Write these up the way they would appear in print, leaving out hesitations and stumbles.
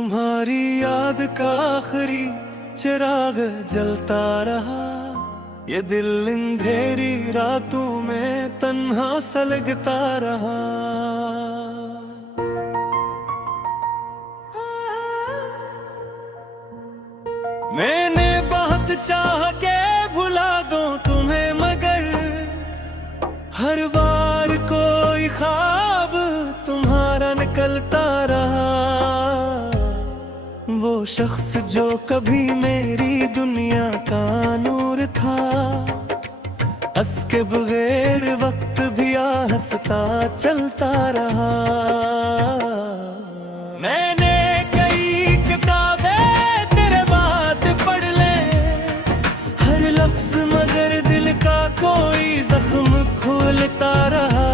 तुम्हारी याद का आखिरी चिराग जलता रहा, ये दिल अंधेरी रातों में तन्हा सलगता रहा। मैंने बहुत चाह के भुला दूं तुम्हें, मगर हर बार कोई ख्वाब तुम्हारा निकलता रहा। वो शख्स जो कभी मेरी दुनिया का नूर था, हंस के बगैर वक्त भी हंसता चलता रहा। मैंने कई किताबें तेरे बात पढ़ ले, हर लफ्ज मगर दिल का कोई जख्म खोलता रहा।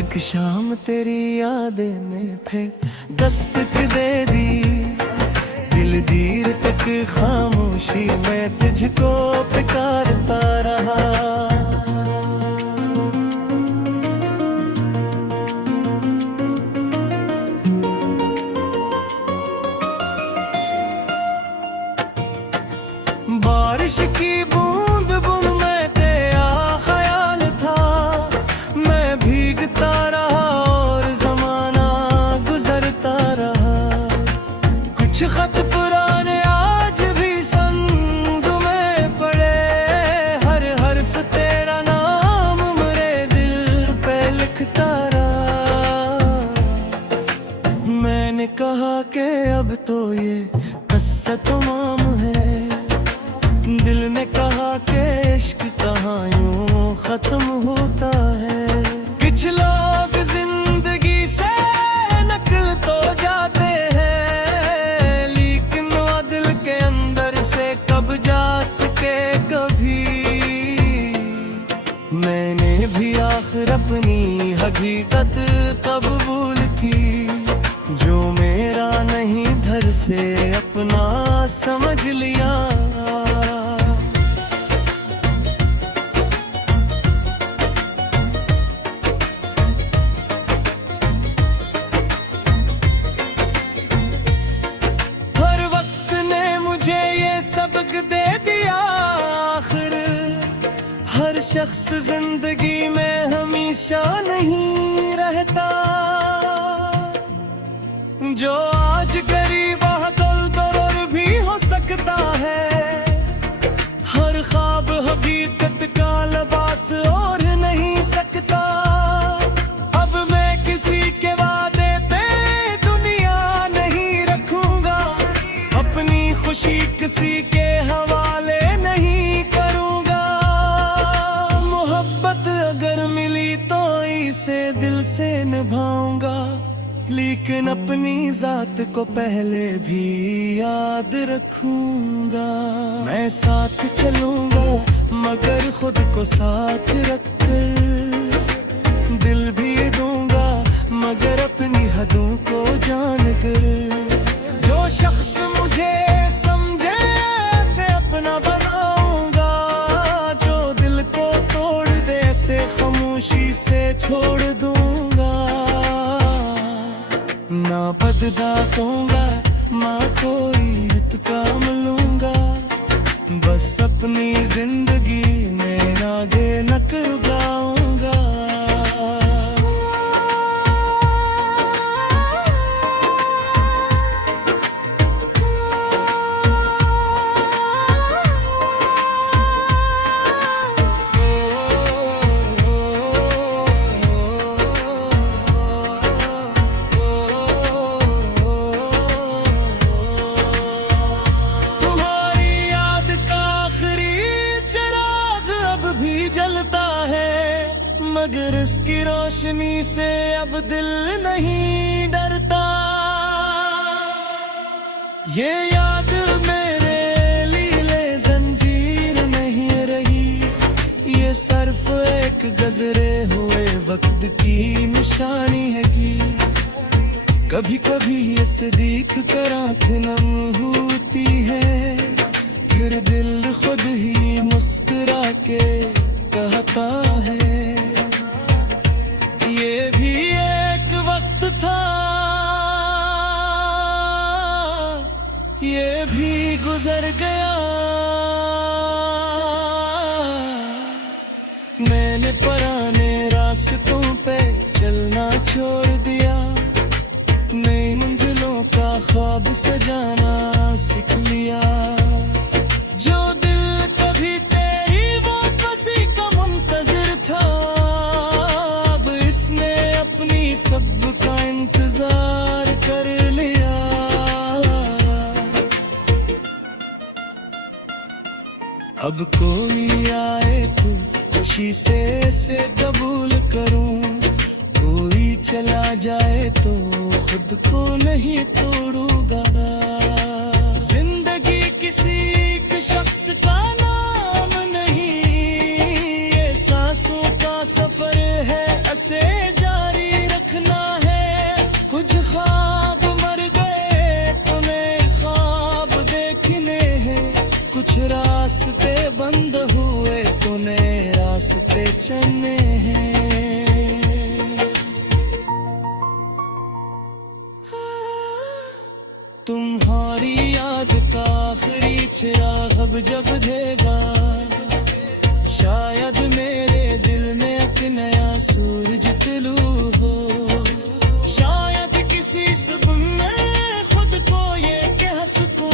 एक शाम तेरी यादें ने फिर दस्तक दे दी, दिल देर तक खामोशी में तुझको पुकारता रहा। बारिश की बूंद बूंद में तेरा ख्याल था, मैं भीगता रहा और जमाना गुजरता रहा। कुछ खत पुराने आज भी संग में पड़े, हर हर्फ तेरा नाम मेरे दिल पे लिखता रहा। मैंने कहा कि अब तो ये किस्सा तमाम है, दिल ने कहा कि इश्क कहाँ यूं खत्म होता है। कुछ लोग जिंदगी से नकल तो जाते हैं, लेकिन वो दिल के अंदर से कब जा सके कभी। मैंने भी आखिर अपनी हकीकत कब भूल की, जो मेरा नहीं घर से अपना समझ लिया। सबक दे दिया आखिर, हर शख्स जिंदगी में हमेशा नहीं रहता। जो आज गरीब कल दरोर भी हो सकता है, हर ख्वाब हकीकत का लिबास और नहीं सकता। अब मैं किसी के वादे पे दुनिया नहीं रखूंगा, अपनी खुशी किसी के हवाले नहीं करूंगा। मोहब्बत अगर मिली तो इसे दिल से निभाऊंगा, लेकिन अपनी जात को पहले भी याद रखूंगा। मैं साथ चलूंगा मगर खुद को साथ रखकर, दिल भी दूंगा मगर अपनी हदों को जानकर। जो शख्स मुझे समझे से अपना बनाऊंगा, जो दिल को तोड़ दे से खामोशी से छोड़ दूंगा। ना बदला दूंगा ना कोई हित काम लूंगा, बस अपनी जिंदगी में आगे न कर गाऊंगा। मगर इसकी रोशनी से अब दिल नहीं डरता। ये याद मेरे लीले जंजीर नहीं रही, ये सिर्फ एक गुजरे हुए वक्त की निशानी है कि कभी कभी ये सदीक कर आँख नम होती है, फिर दिल खुद ही मुस्कुरा के कहता है ये भी एक वक्त था। गुजर गया। मैंने पुराने रास्तों पे चलना छोड़ दिया, नई मंजिलों का ख्वाब सजाना सीख लिया। जो दिल कभी तेरी वापसी का मुंतजिर था, अब इसने अपनी सबका इंतजार कर लिया। अब कोई आए तो खुशी से कबूल करूं, कोई चला जाए तो खुद को नहीं तोड़ूंगा। जिंदगी किसी एक शख्स का नाम नहीं, ये सांसों का सफर है, ऐसे जारी रखना है। कुछ ख्वाब मर गए तो नए ख्वाब देखने हैं, कुछ रास्ते बंद हुए तो नए रास्ते चलने हैं। तुम्हारी याद का आखिरी चिराग अब जब देगा, शायद मेरे दिल में एक नया सूरज तुलू हो। शायद किसी सुबह में खुद को ये कह सकूं,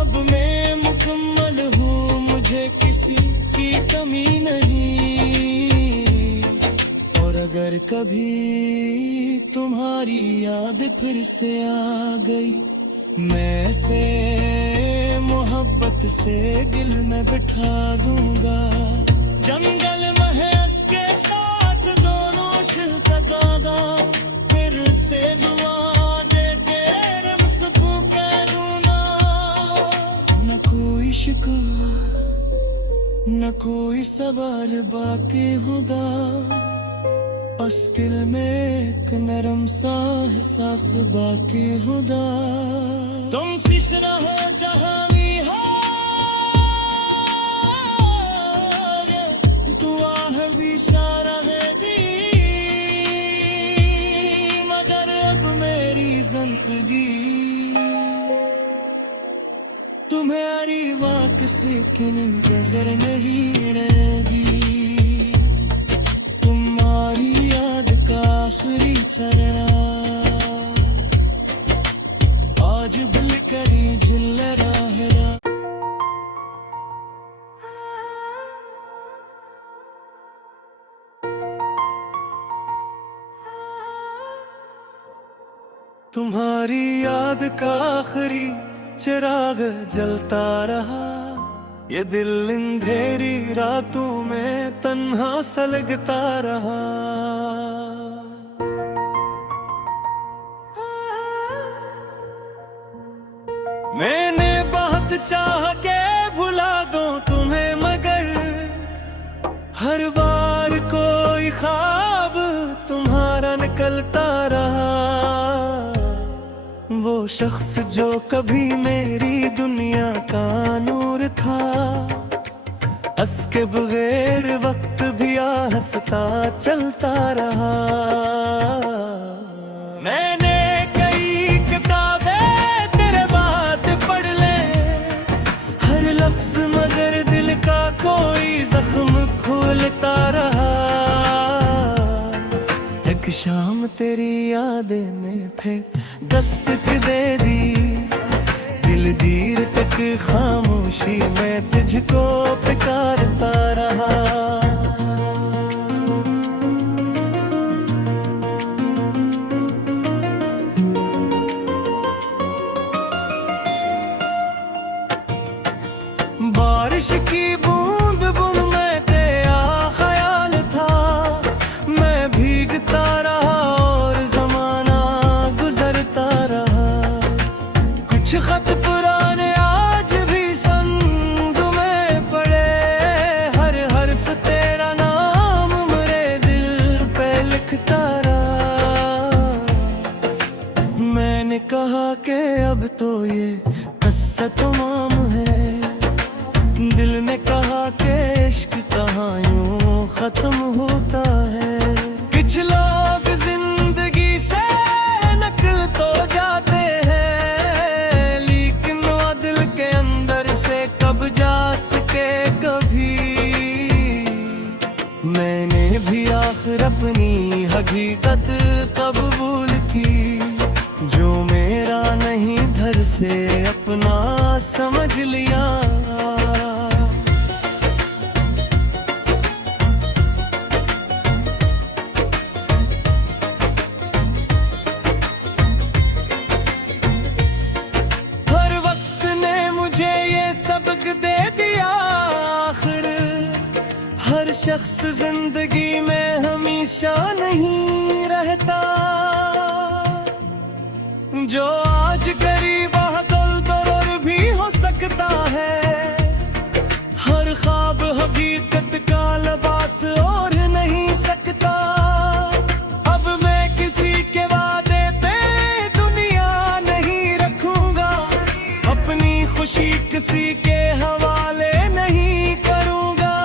अब मैं मुकम्मल हूँ, मुझे किसी की कमी नहीं। और अगर कभी तुम्हारी याद फिर से आ गई, मैं से मोहब्बत से दिल में बिठा दूंगा। जंगल महस के साथ दोनों शिल्पकादा, फिर से दुआ दे के रब सबको कह दूंगा। न कोई शिकवा न कोई सवाल बाकी खुदा, बस दिल में एक नरम सा एहसास बाकी खुदा। तुम फिसना हो जहाँ भी हो, दुआ है भी सारा है दी, मगर अब मेरी जिंदगी तुम्हारी वाकसी की नजर नहीं रहेगी। तुम्हारी याद का आखिरी चरना आज बिल करी जिल राहरा। तुम्हारी याद का आखिरी चिराग जलता रहा, ये दिल अंधेरी रातों में तन्हा सलगता रहा। मैंने बहुत चाह के भुला दूं तुम्हें, मगर हर बार कोई ख्वाब तुम्हारा निकलता रहा। वो शख्स जो कभी मेरी दुनिया का नूर था, हंस के बगैर वक्त भी हंसता चलता रहा। मैंने कई किताबें तेरे बात पढ़ ले, हर लफ्ज मगर दिल का कोई जख्म खोलता रहा। एक शाम तेरी यादें ने फिर दस्तक दे दी, दिल दीर तक खामोशी में तुझको पुकारता रहा। बारिश की बूंद बुन में तेरा ख्याल था, मैं भीगता रहा और जमाना गुजरता रहा। कुछ खत पुराने आज भी संग में पड़े, हर हर्फ तेरा नाम मेरे दिल पे लिखता रहा। मैंने कहा कि अब तो ये किस्सा तमाम है, दिल ने कहा अपनी हकीकत कब भूल की, जो मेरा नहीं घर से अपना समझ लिया। हर वक्त ने मुझे ये सबक दे दिया, आखिर हर शख्स जिंदगी में हमेशा नहीं रहता। जो आज गरीब कल दरोर भी हो सकता है, हर ख्वाब हकीकत का लिबास और नहीं सकता। अब मैं किसी के वादे पे दुनिया नहीं रखूंगा, अपनी खुशी किसी के हवाले नहीं करूंगा।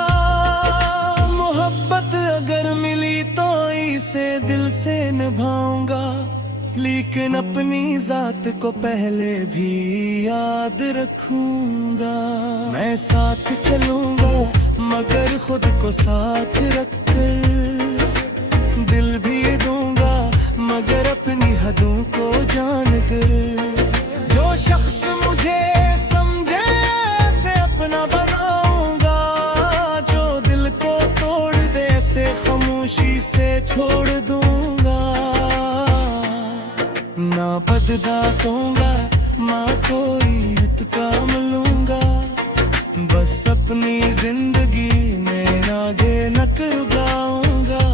मोहब्बत अगर मिली तो इसे दिल से निभाऊंगा, लेकिन अपनी जात को पहले भी याद रखूंगा। मैं साथ चलूंगा मगर खुद को साथ रखकर, दिल भी दूंगा मगर अपनी हदों को जानकर। जो शख्स मुझे समझे ऐसे अपना बनाऊंगा, जो दिल को तोड़ दे ऐसे खामोशी से छोड़ दूंगा। ना बदला दूंगा ना कोई हित काम लूंगा, बस अपनी जिंदगी में आगे न कर गाऊंगा।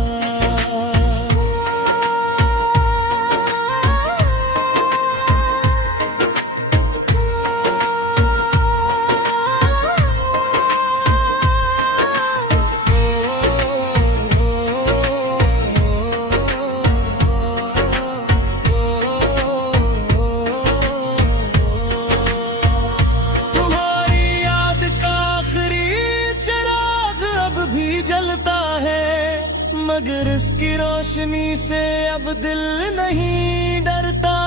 मगर इसकी रोशनी से अब दिल नहीं डरता।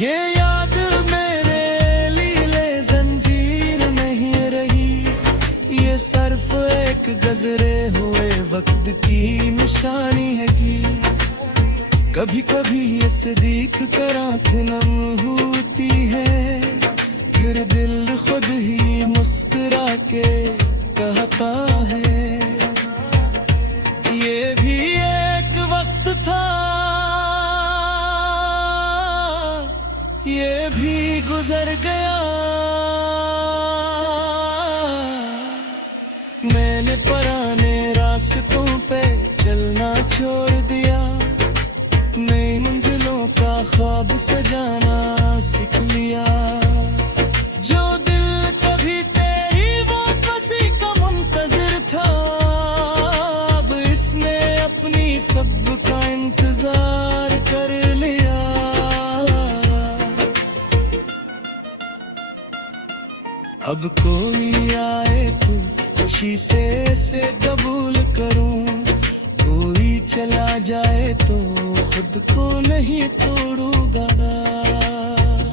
ये याद मेरे लीले जंजीर नहीं रही, ये सिर्फ एक गुज़रे हुए वक्त की निशानी है कि कभी कभी ये सदीक कर आँख नम होती है, फिर दिल खुद ही मुस्कुरा के कहता है ये भी एक वक्त था, ये भी गुजर गया। मैंने पुराने रास्तों पे चलना छोड़ दिया, नई मंजिलों का ख्वाब सजाना सीख लिया। जो दिल कभी तेरी वापसी का मुंतजिर था, अब इसने अपनी सबका इंतजार कर लिया। अब कोई आए तो खुशी से इसे कबूल करूं, कोई चला जाए तो खुद को नहीं तोड़ूंगा।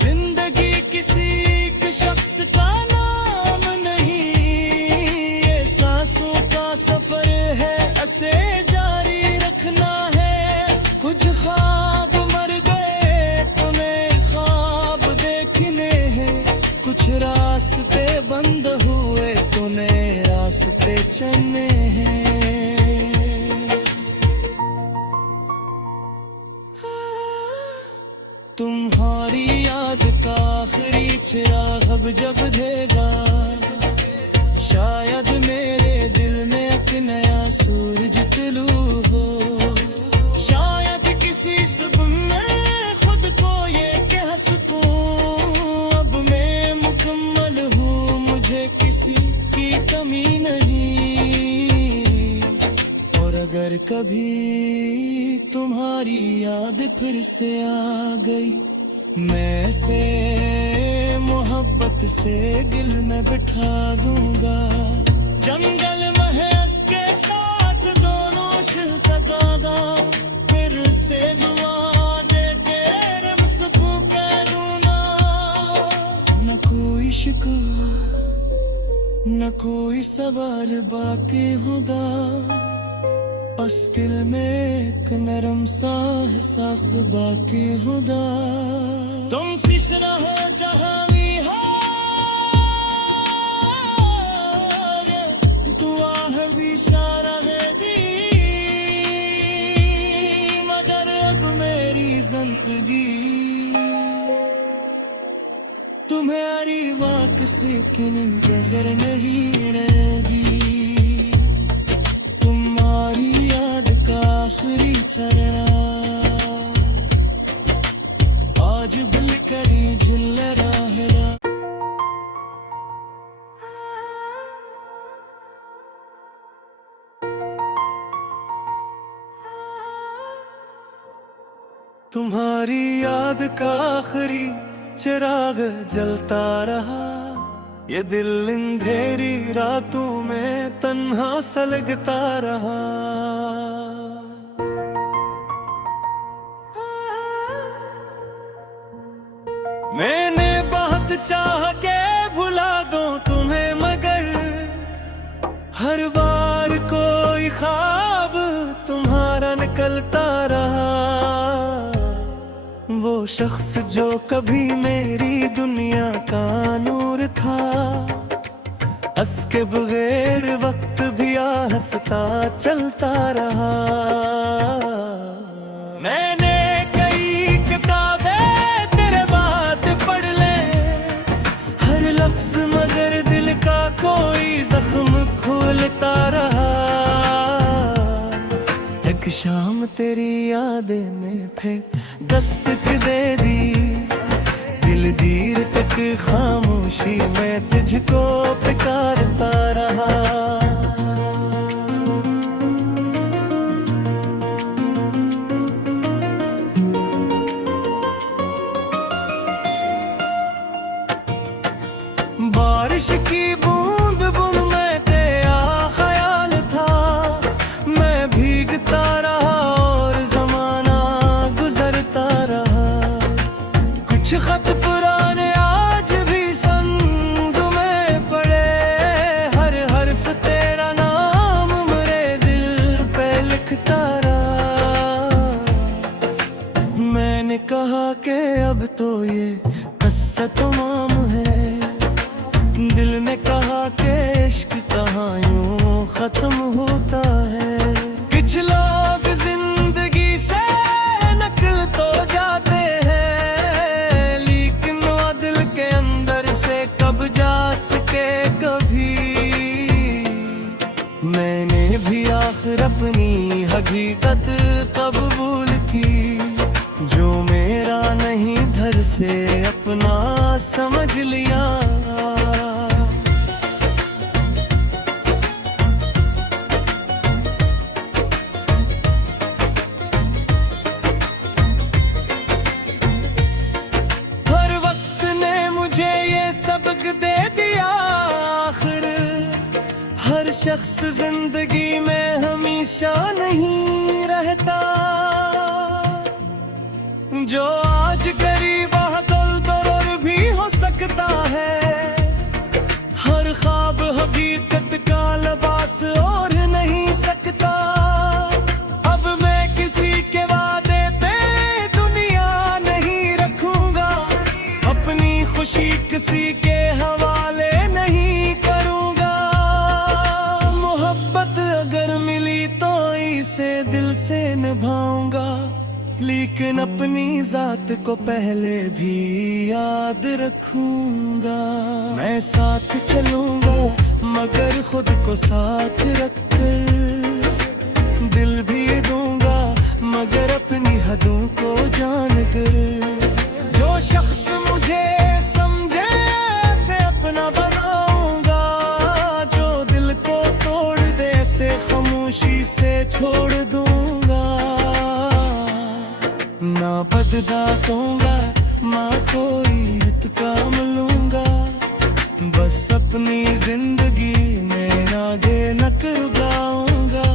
जिंदगी किसी एक शख्स का नाम नहीं, ये सांसों का सफर है, ऐसे जारी रखना है। कुछ ख्वाब मर गए तुम्हें ख्वाब देखने हैं, कुछ रास्ते बंद हुए तो नए रास्ते चलने हैं। तुम्हारी याद का आखिरी चिराग अब जब देगा, शायद मेरे दिल में एक नया सूरज तुलू हो। शायद किसी सुबह में खुद को ये कह सकूं, अब मैं मुकम्मल हूँ, मुझे किसी की कमी नहीं। और अगर कभी तुम्हारी याद फिर से आ गई, मैं से मोहब्बत से दिल में बिठा दूंगा। जंगल महस के साथ दोनों शिकदा, फिर से दुआ दे के रमसबू करूँगा। न कोई शिकवा न कोई सवाल बाकी खुदा, बस दिल में एक नरम सा एहसास बाकी खुदा तुम फिश रहो जहां भी हो दुआ है भी सारा है दी मगर अब मेरी जिंदगी तुम्हारी वाक से किन नजर नहीं रहेगी तुम्हारी याद का आखिरी चरना आज बिल करी जिल राहरा तुम्हारी याद का आखिरी चिराग जलता रहा ये दिल अंधेरी रातों में तन्हा सलगता रहा मैंने बहुत चाह के भुला दूं तुम्हें मगर हर बार कोई ख्वाब तुम्हारा निकलता रहा वो शख्स जो कभी मेरी दुनिया का नूर था हंस के बगैर वक्त भी हंसता चलता रहा मैंने कई किताबें तेरे बात पढ़ ले हर लफ्ज मगर दिल का कोई जख्म खोलता रहा एक शाम तेरी यादें में फिर दस्तक दे दी दिल दीर तक खामोशी में तुझको पुकारता रहा बारिश की बूंद बुन में तेरा ख्याल था मैं भीगता रहा और जमाना गुजरता रहा कुछ खत पुराने आज भी संग में पड़े हर हर्फ तेरा नाम मेरे दिल पे लिखता रहा मैंने कहा कि अब तो ये किस्सा तमाम है दिल ने कहा कि इश्क कहाँ यूं खत्म होता है कुछ लोग जिंदगी से नकल तो जाते हैं लेकिन वो दिल के अंदर से कब जा सके कभी मैंने भी आखिर अपनी हकीकत कब भूल की जो मेरा नहीं घर से अपना समझ लिया सबक दे दिया आखिर हर शख्स जिंदगी में हमेशा नहीं रहता जो आज गरीब कल दरोर भी हो सकता है हर ख्वाब हकीकत का लिबास और नहीं सकता अब मैं किसी के वादे पे दुनिया नहीं रखूंगा अपनी खुशी किसी के हवाले नहीं करूंगा मोहब्बत अगर मिली तो इसे दिल से निभाऊंगा लेकिन अपनी जात को पहले भी याद रखूंगा मैं साथ चलूंगा मगर खुद को साथ रखकर दिल भी दूंगा मगर अपनी हदों को जानकर जो शख्स मुझे समझे से अपना बनाऊंगा जो दिल को तोड़ दे से खामोशी से छोड़ दूंगा ना बदला दूंगा ना कोई हित काम लूंगा बस अपनी जिंदगी में आगे न कर गाऊंगा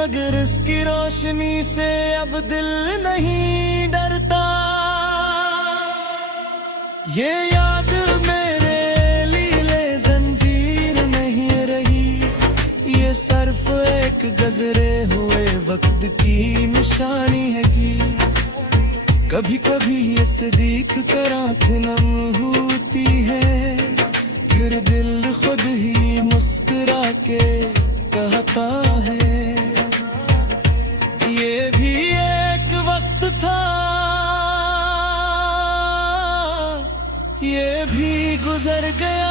मगर इसकी रोशनी से अब दिल नहीं डरता। ये याद मेरे लीले जंजीर नहीं रही, ये सिर्फ एक गुजरे हुए वक्त की निशानी है कि कभी कभी ये सदीक कर आँख नम होती है, फिर दिल खुद ही मुस्कुरा के कहता है ये भी एक वक्त था, ये भी गुजर गया।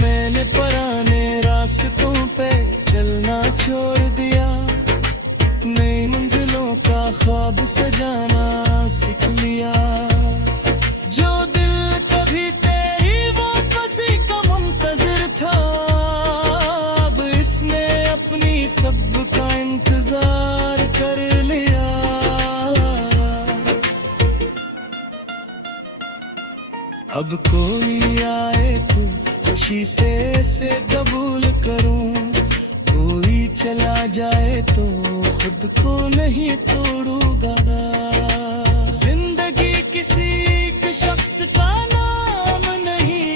मैंने पुराने रास्तों पे चलना छोड़ दिया, नई मंजिलों का ख्वाब सजाना सीख लिया। जो दिल कभी तेरी वापसी का मुंतजिर था, अब इसने अपनी सबका इंतजार कर लिया। अब कोई आए तो खुशी से इसे कबूल करूं, कोई चला जाए तो खुद को नहीं तोड़ूंगा। जिंदगी किसी एक शख्स का नाम नहीं,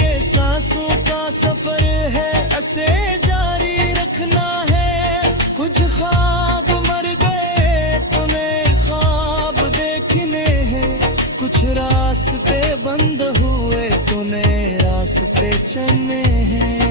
ये सांसों का सफर है, इसे जारी रखना है। कुछ ख्वाब मर गए तो नए ख्वाब देखने हैं, कुछ रास्ते बंद हुए तो नए रास्ते चलने हैं।